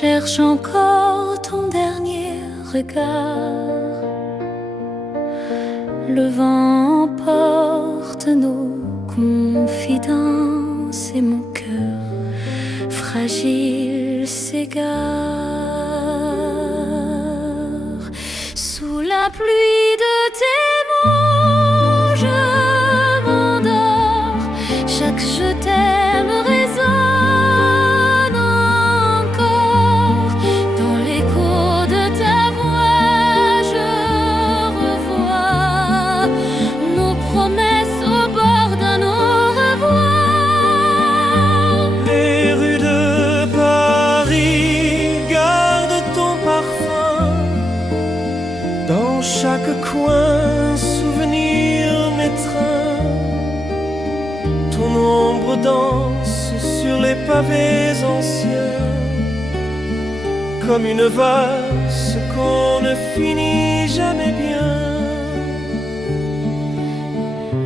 cherche encore ton dernier regard. Le vent emporte nos confidences et mon cœur fragile s'égare. Sous la pluie de tes mots, je m'endors. Chaque je t'aime résonne encore. Dans l'écho de ta voix, je revois nos promesses au bord d'un au revoir. Les rues de Paris gardent ton parfum. Dans chaque coin, souvenir m'étreint. Ton ombre danse sur les pavés anciens, comme une valse qu'on ne finit jamais bien.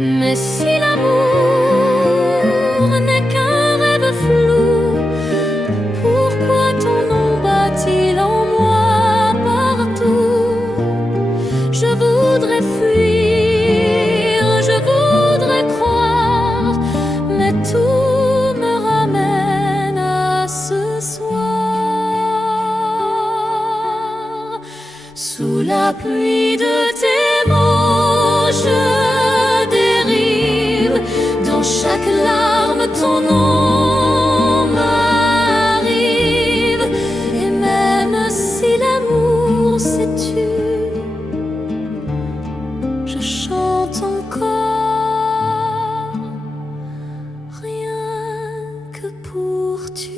Mais si l'amour n'est qu'un rêve flou, pourquoi ton nom bat-il en moi partout? Je voudrais fuir, je voudrais croire, mais tout me ramène à ce soir. Sous la pluie de tes mots, je dérive. Dans chaque larme, ton nom m'arrive. Et même si l'amour s'est tu, je chante encore, rien que pour tu.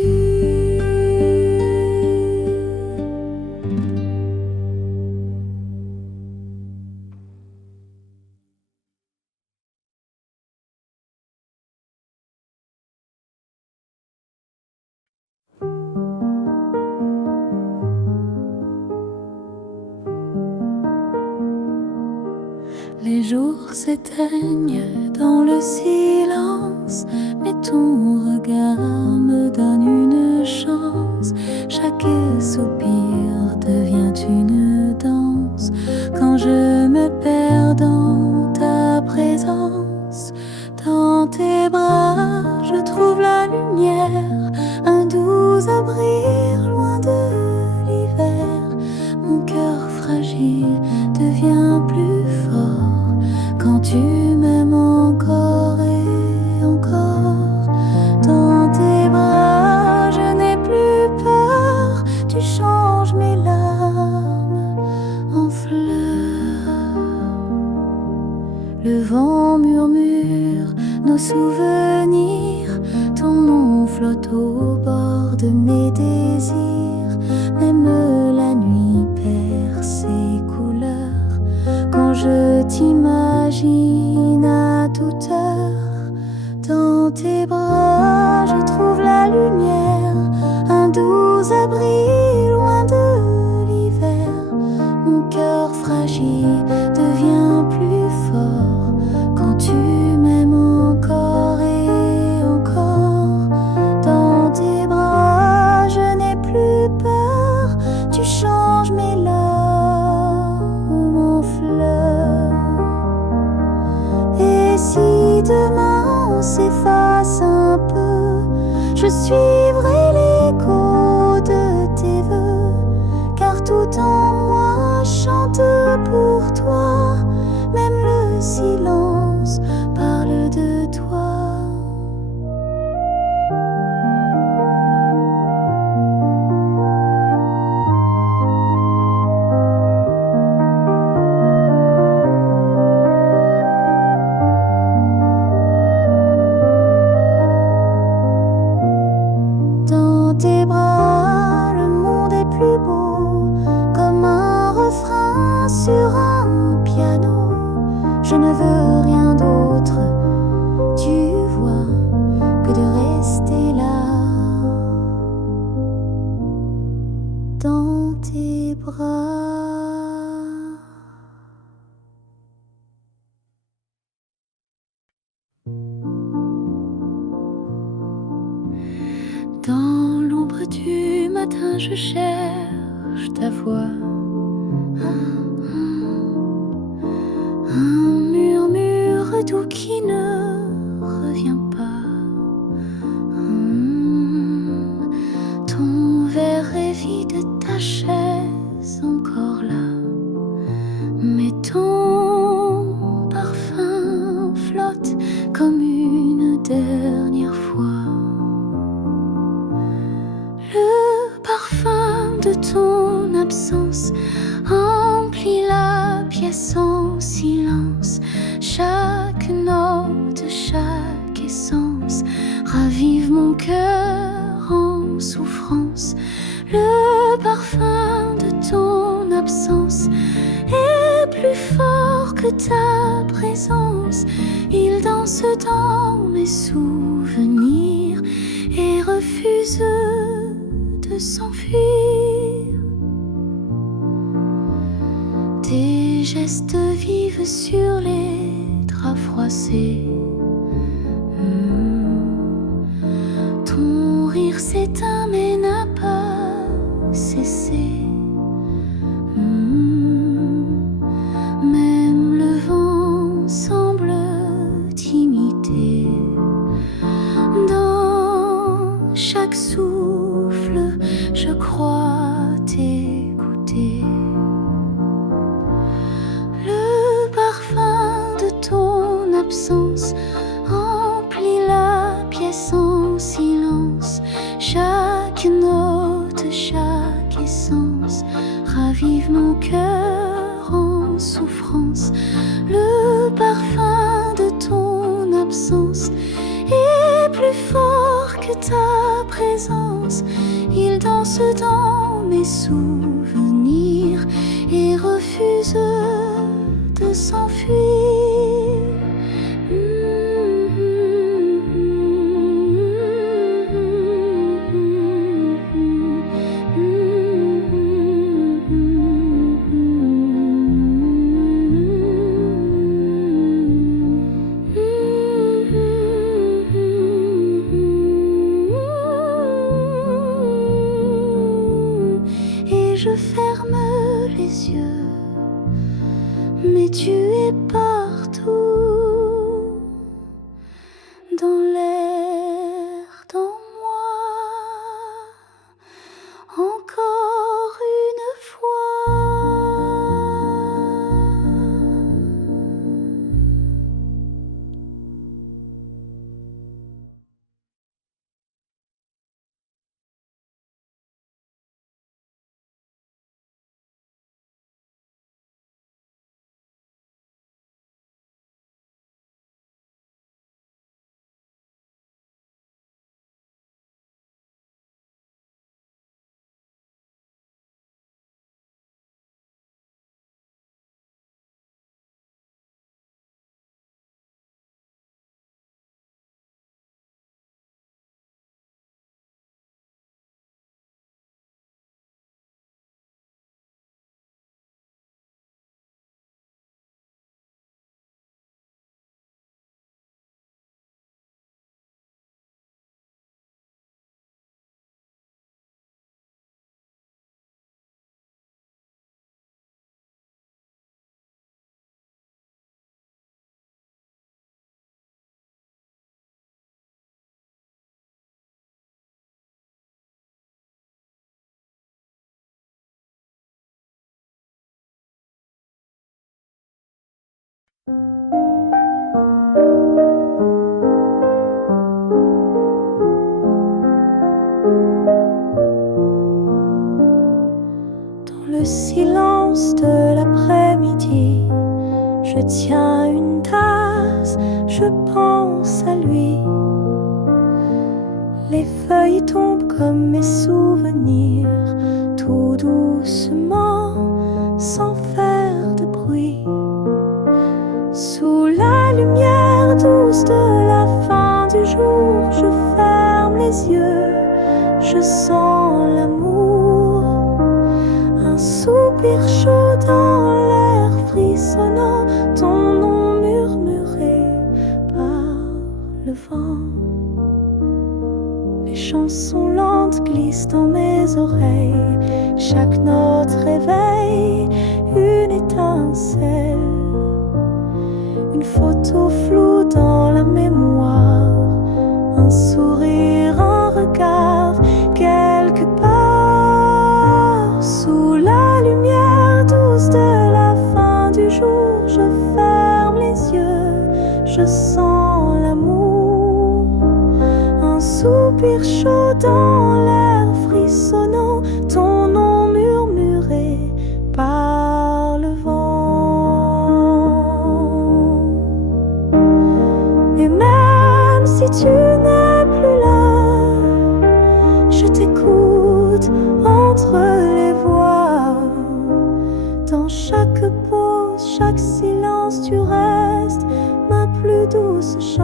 Les jours s'éteignent dans le silence, mais ton regard me donne une chance. Chaque soupir devient une danse quand je me perds dans ta présence. Dans tes bras, je trouve la lumière, un doux abri loin de l'hiver. Mon cœur fragile devient plus fort quand tu m'aimes encore et encore. Dans tes bras, je n'ai plus peur. Tu changes mes larmes en fleurs. Le vent murmure nos souvenirs. Ton nom flotte au bord de mes désirs. Même la nuit perd ses couleurs quand je t'imagine à toute heure. Dans tes bras, je trouve la lumière, un doux abri loin de l'hiver. Mon cœur fragile devient plus fort quand tu m'aimes encore et encore. Dans tes bras, je n'ai plus peur. Tu changes mes larmes en fleurs. Et si demain on s'efface un peu, je suivrai l'écho de tes voeux, car tout en moi chante pour toi. Même le silence parle de toi. Dans tes bras, le monde est plus beau, comme un refrain sur un piano. Je ne veux rien d'autre, tu vois, que de rester là. Dans tes bras. Dans l'ombre du matin, matin je cherche ta voix. Un murmure doux qui ne revient pas. Ton verre est vide, ta chaise encore là. Mais ton parfum flotte comme une dernière fois. Le parfum de ton absence emplit la pièce en silence. Chaque note, chaque essence ravive mon cœur en souffrance. Le parfum de ton absence est plus fort que ta présence. Il danse dans mes souvenirs et refuse de s'enfuir. Tes gestes vivent sur les draps froissés. Ton rire s'éteint mais n'a pas cessé. Même le vent semble t'imiter. Dans chaque souffle, je crois t'écouter. Le parfum de ton absence emplit la pièce en silence. Chaque note, chaque essence ravive mon cœur en souffrance. Le parfum de ton absence est plus fort que ta présence. Il danse dans mes souvenirs et refuse de s'enfuir. Et je ferme les yeux, mais tu es partout, dans l'air, dans moi, encore une fois. Le silence de l'après-midi, je tiens une tasse, je pense à lui. Les feuilles tombent comme mes souvenirs, tout doucement, sans faire de bruit. Sous la lumière douce de la fin du jour, je ferme les yeux, je sens l'amour. Un soupir chaud dans l'air frissonnant, ton nom murmuré par le vent. Les chansons lentes glissent dans mes oreilles. Chaque note réveille une étincelle. Une photo floue dans la mémoire. Un sourire, un regard, quelque part. Sous la lumière douce de la fin du jour, je ferme les yeux, je sens l'amour. Un soupir chaud dans l'air frissonnant, ton nom murmuré par le vent. Et même si tu n'es plus là, je t'écoute entre les voix. Dans chaque pause, chaque silence, tu restes ma plus douce chance.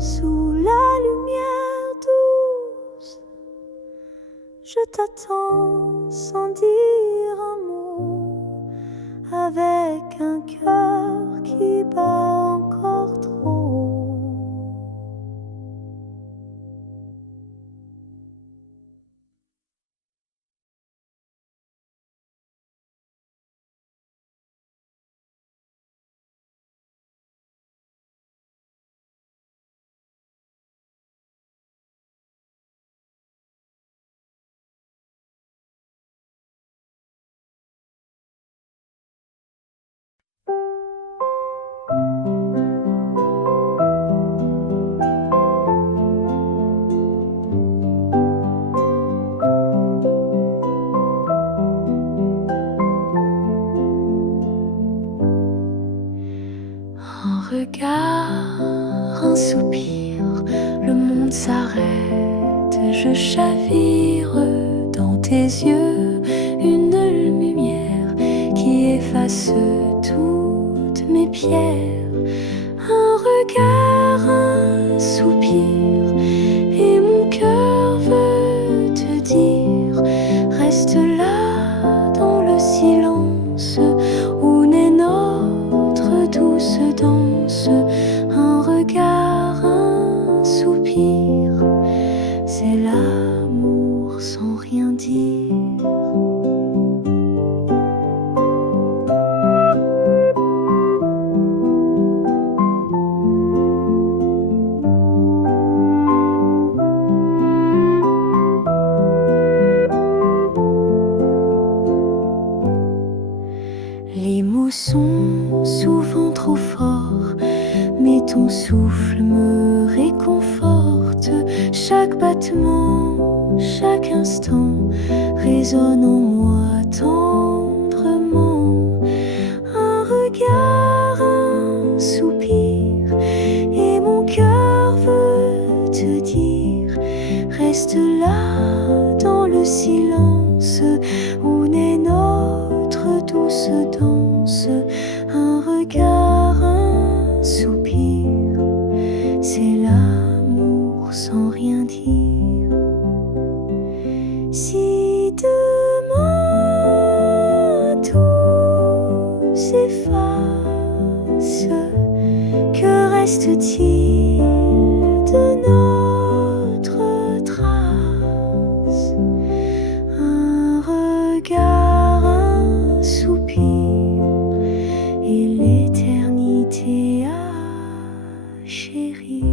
Sous la lumière douce, je t'attends sans dire un mot, avec un cœur qui bat encore trop. Un regard, un soupir, le monde s'arrête, je chavire dans tes yeux, une lumière qui efface toutes mes pierres. Un regard, un soupir, et mon cœur veut te dire, reste là dans le silence où naît notre douce danse. Un regard, un soupir, c'est l'amour sans rien dire. Les mots sont souvent trop forts, mais ton souffle me réconforte. Chaque battement, chaque instant résonne en moi tendrement. Un regard, un soupir, et mon cœur veut te dire, reste là dans le silence où naît notre douce danse. Un regard, un soupir, c'est l'amour sans rien dire. Si demain tout s'efface, que reste-t-il de notre trace? Un regard, un soupir, et l'éternité à chérir.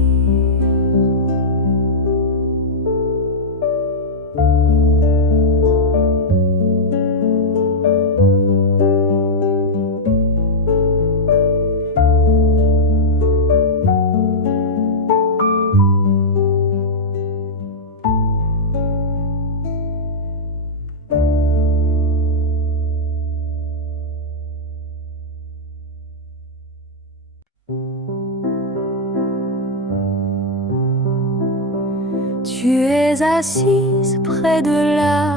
Tu es assise près de la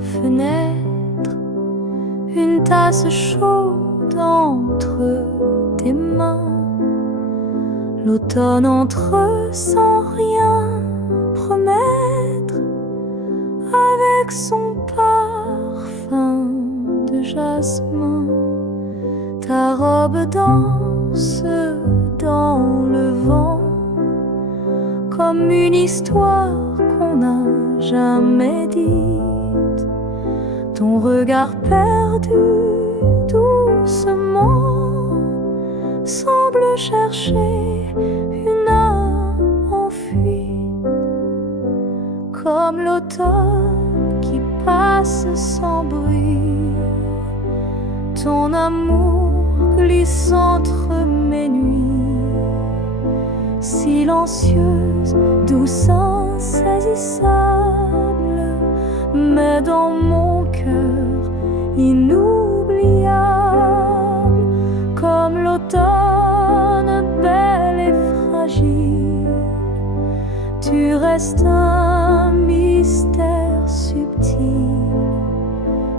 fenêtre, une tasse chaude entre tes mains. L'automne entre sans rien promettre, avec son parfum de jasmin. Ta robe danse dans le vent, comme une histoire qu'on n'a jamais dite. Ton regard perdu doucement semble chercher une âme en fuite, comme l'automne qui passe sans bruit. Ton amour glisse entre mes nuits, silencieuse, douce, insaisissable, mais dans mon cœur inoubliable, comme l'automne belle et fragile. Tu restes un mystère subtil,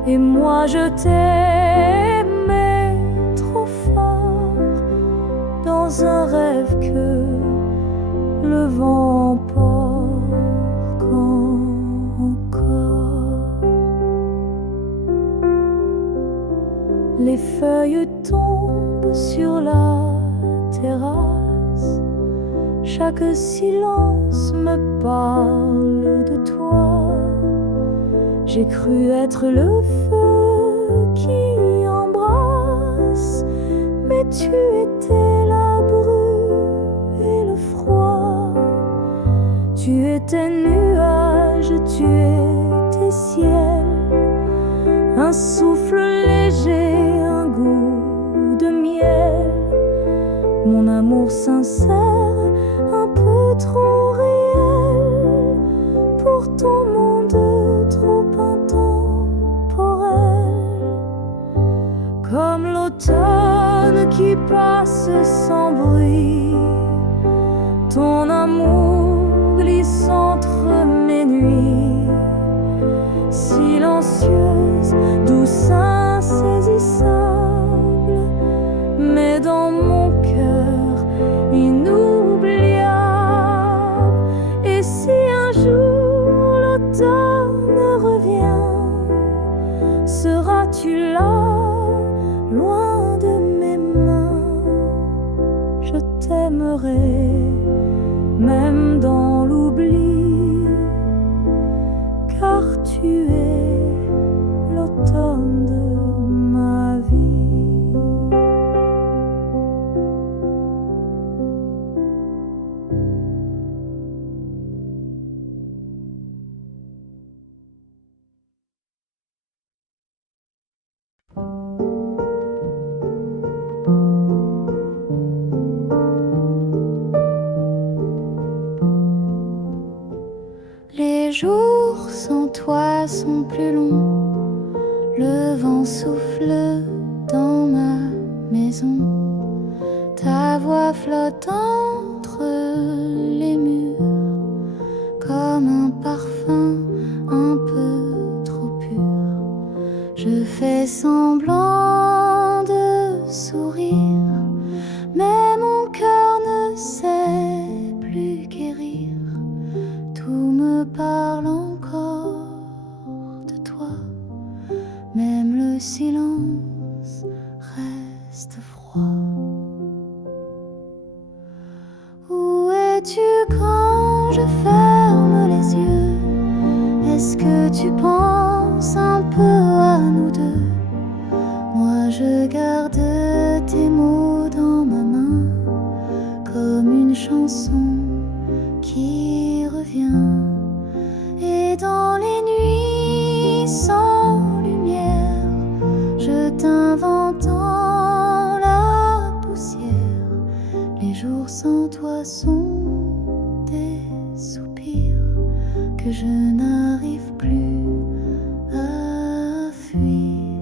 et moi je t'aimais trop fort, dans un rêve que le vent emporte encore. Les feuilles tombent sur la terrasse, chaque silence me parle de toi. J'ai cru être le feu qui embrasse, mais tu étais la bru et le froid. Tu étais nuage, tu étais ciel, un souffle léger, un goût de miel. Mon amour sincère, un peu trop réel pour ton monde trop intemporel. Comme l'automne qui passe sans bruit, ton amour glisse entre mes nuits, silencieuse, douce, insaisissable, mais dans mon cœur inoubliable. Et si un jour l'automne revient, seras-tu là, loin de mes mains? Je t'aimerai, même dans l'oubli, car tu es l'automne de ma vie. Les jours sans toi sont plus longs, le vent souffle dans ma maison, ta voix flotte entre les murs, comme un parfum un peu trop pur. Je fais semblant de sourire, mais mon cœur ne sait plus guérir. Tout me parle encore de toi, même le silence reste froid. Où es-tu quand je ferme les yeux? Est-ce que tu penses un peu à nous deux? Moi je garde tes mots dans ma main, comme une chanson qui revient. Et dans les nuits sans lumière, je t'invente dans la poussière. Les jours sans toi sont des soupirs que je n'arrive plus à fuir.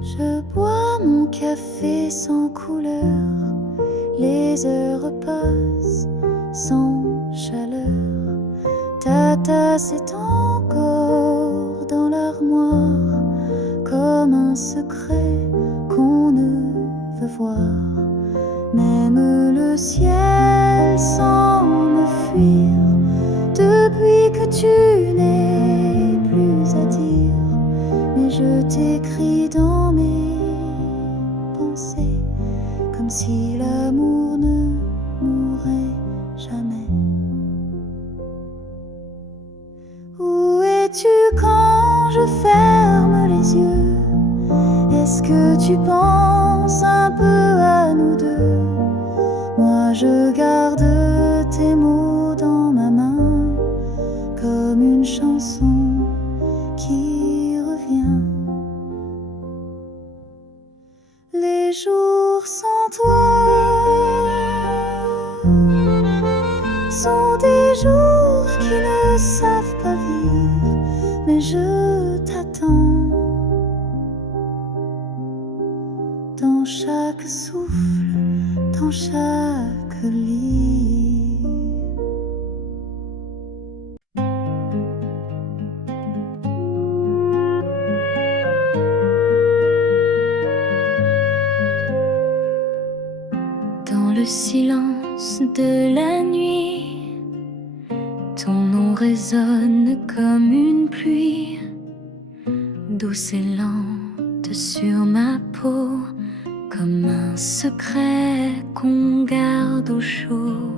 Je bois mon café sans couleur, Les heures passent sans chaleur. Ta tasse est encore dans l'armoire, comme un secret qu'on ne veut voir. Même le ciel semble fuir depuis que tu n'es plus à dire. Mais je t'écris dans mes pensées, comme si l'amour ne mourrait jamais. Où es-tu quand je ferme les yeux? Est-ce que tu penses un peu à nous deux? Moi je garde tes mots dans ma main, comme une chanson qui revient. Les jours sans toi sont des jours qui ne savent pas vivre, mais je t'attends dans chaque souffle, dans chaque lit. Dans le silence de la nuit, ton nom résonne comme une pluie, douce et lente sur ma peau, comme un secret qu'on garde au chaud.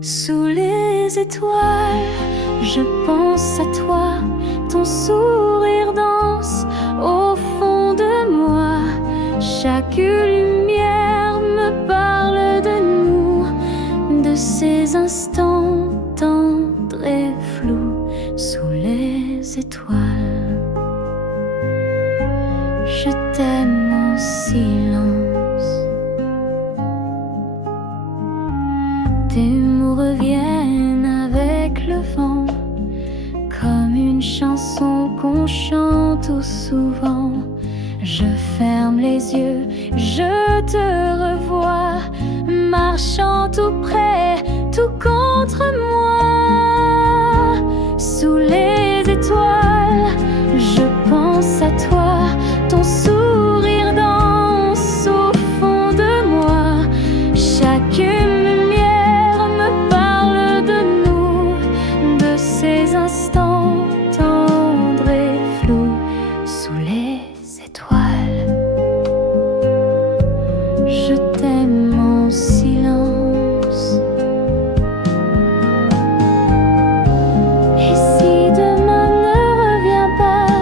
Sous les étoiles, je pense à toi, ton sourire danse au fond de moi. Chaque lumière me parle de nous, de ces instants tendres et flous. Sous les étoiles, je t'aime en silence. Tes mots reviennent avec le vent, comme une chanson qu'on chante tout souvent. Je ferme les yeux, je te revois, marchant tout près, tout contre moi. Sous les étoiles, je pense à toi, ton sourire danse au fond de moi. Chaque lumière me parle de nous, de ces instants tendres et flous. Sous les étoiles, je t'aime en silence. Et si demain ne revient pas,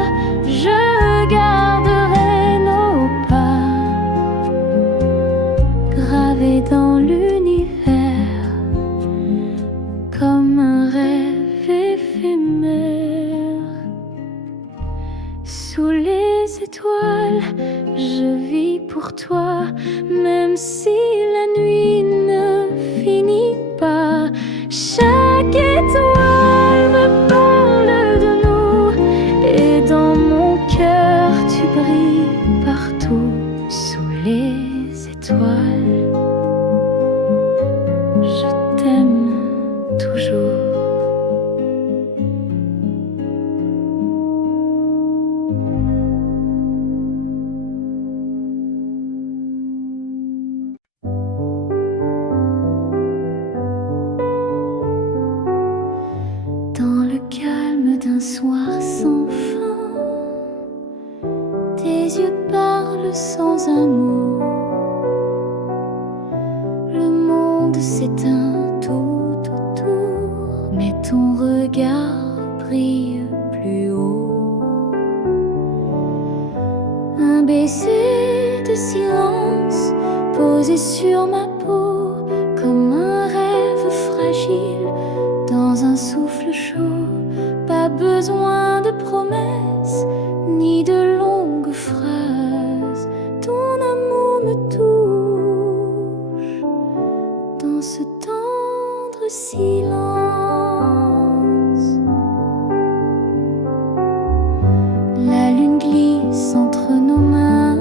je garderai nos pas gravés dans l'univers, comme un rêve éphémère. Sous les étoiles, je vis pour toi, même si la nuit ne finit pas. Chaque étoile me parle de nous, et dans mon cœur tu brilles partout. Sous les étoiles, je t'aime toujours. Dans le calme d'un soir sans fin, tes yeux parlent sans un mot. Le monde s'éteint tout autour, mais ton regard brille plus haut. Un baiser de silence posé sur ma peau, comme un rêve fragile dans un souffle chaud. Pas besoin de promesses ni de longues phrases, ton amour me touche dans ce tendre silence. La lune glisse entre nos mains,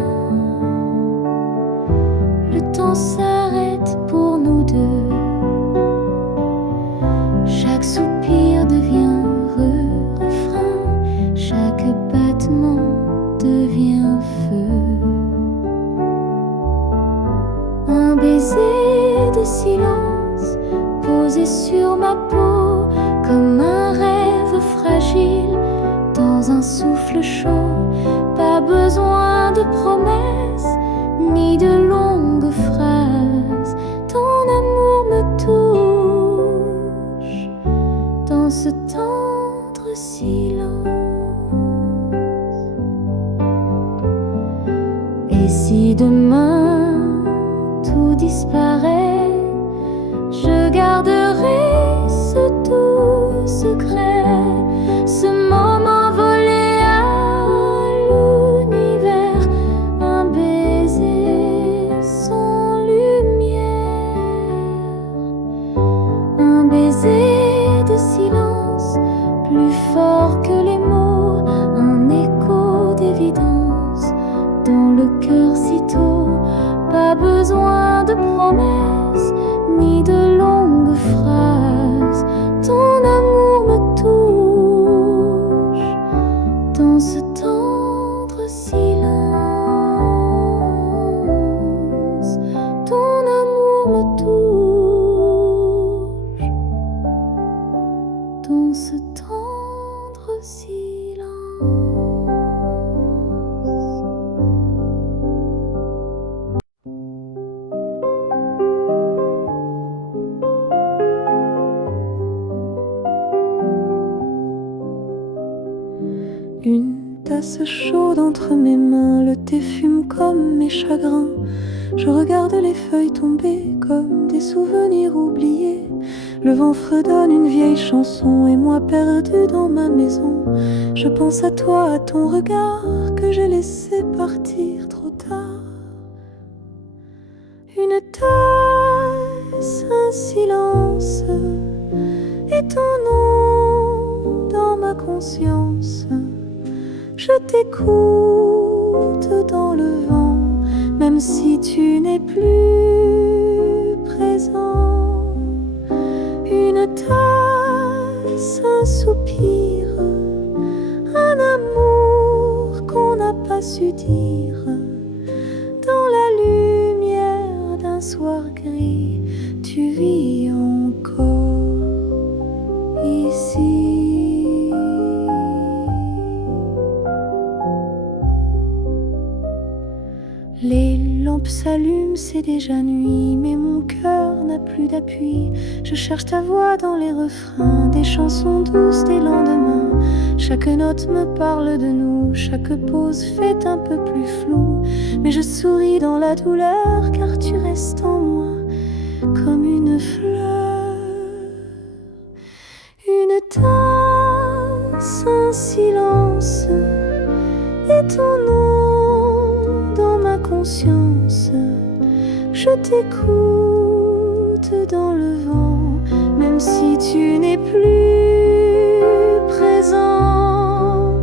le temps s'arrête pour nous deux. Chaque soupir devient refrain, chaque battement devient feu. Un baiser de silence posé sur ma peau comme un rêve fragile dans un souffle chaud. Pas besoin de promesses ni de longues phrases. Ton amour me touche dans ce tendre silence. Et si demain tout disparaît, je garderai ce doux secret, ce moment volé à l'univers, un baiser sans lumière, un baiser de silence plus fort que les mots, un écho d'évidence dans le cœur si tôt. Pas besoin de promesses ni de longues phrases. Ton amour me touche dans ce tendre silence. Ton amour me touche dans ce tendre silence. Une tasse chaude entre mes mains, le thé fume comme mes chagrins. Je regarde les feuilles tomber comme des souvenirs oubliés. Le vent fredonne une vieille chanson et moi perdu dans ma maison. Je pense à toi, à ton regard que j'ai laissé partir trop tard. Une tasse, un silence et ton nom dans ma conscience. Je t'écoute dans le vent, même si tu n'es plus présent. Une tasse, un soupir, un amour qu'on n'a pas su dire. Dans la lumière d'un soir gris, tu vis encore ici. Les lampes s'allument, c'est déjà nuit, mais mon cœur n'a plus d'appui. Je cherche ta voix dans les refrains, des chansons douces des lendemains. Chaque note me parle de nous, chaque pause fait un peu plus flou. Mais je souris dans la douleur, car tu restes en moi comme une fleur. Une tasse, un silence et ton nom dans ma conscience. Je t'écoute dans le vent, même si tu n'es plus présent.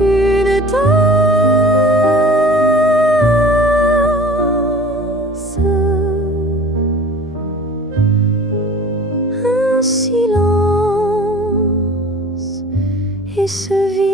Une tasse, un silence et ce vide